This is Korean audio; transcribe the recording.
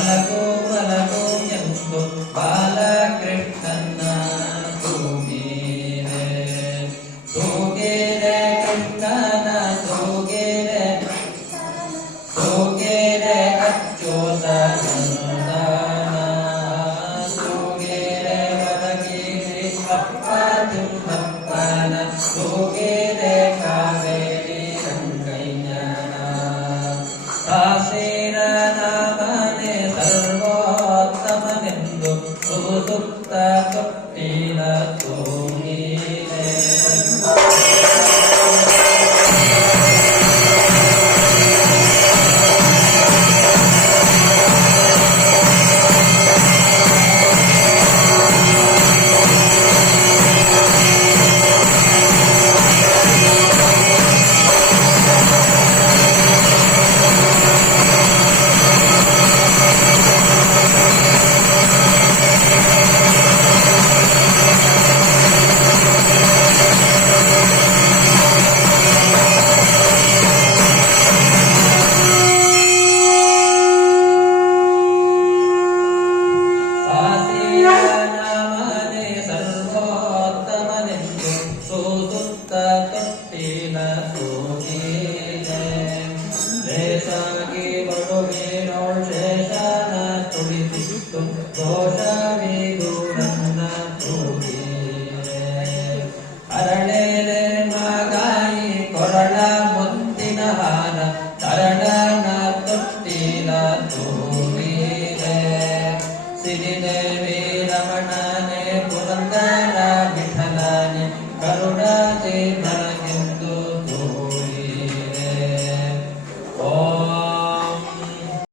말하고 말하고 양도 말라 그랬잖아 독일에 독일에 그랬잖아 독일에 독일에 학교다 전하나 독일에 가라기를 바빠든 바빠나 독일 สุตตาสติละตุ ಸೋಸುತ್ತ ತೊಟ್ಟಿನ ತೋಗಿಲೆ ಲೇಸಾಗಿ ಬಡುವಿನೋಳ್ ಶೇಷನ ತುಳಿದಿತ್ತು ದೋಷವಿದು